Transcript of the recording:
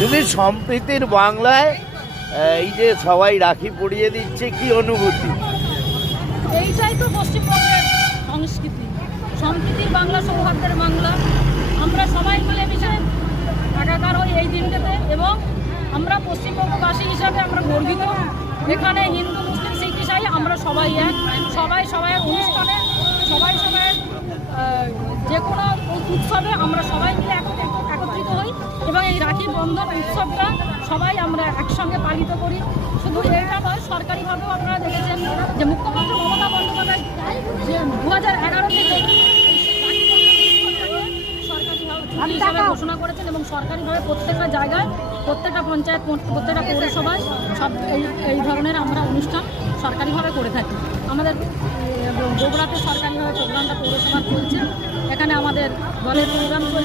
যদি সম্প্রীতির বাংলায় এই যে সবাই রাখি পরিয়ে দিচ্ছে, কি অনুভূতি? এইটাই তো পশ্চিমবঙ্গের সংস্কৃতি, সম্প্রীতির বাংলা, সৌহার্দ্যের বাংলা। আমরা সবাই মিলেমিশে একাকার হই এই দিনটাতে, এবং আমরা পশ্চিমবঙ্গবাসী হিসাবে আমরা গর্বিত। এখানে হিন্দু, মুসলিম, শিখ, ইসাই আমরা সবাই এক, সবাই সবাইয়ের অনুষ্ঠানে, সবাই সবাইয়ের যে কোনো উৎসবে আমরা সবাই মিলে একত্রিত হই, এবং এই রাখি বন্ধন উৎসবটা সবাই আমরা একসঙ্গে পালিত করি। শুধু এটা নয়, সরকারিভাবেও আপনারা দেখেছেন যে মুখ্যমন্ত্রী মমতা বন্দ্যোপাধ্যায় যে 2011 থেকে সরকারিভাবে হিসাবে ঘোষণা করেছেন, এবং সরকারিভাবে প্রত্যেকটা জায়গায়, প্রত্যেকটা পঞ্চায়েত, প্রত্যেকটা পৌরসভায় সব এই ধরনের আমরা অনুষ্ঠান সরকারিভাবে করে থাকি। আমাদের বগুড়াতে সরকারিভাবে প্রোগ্রামটা পৌরসভা চলছে, এখানে আমাদের দলের প্রোগ্রাম চলছে।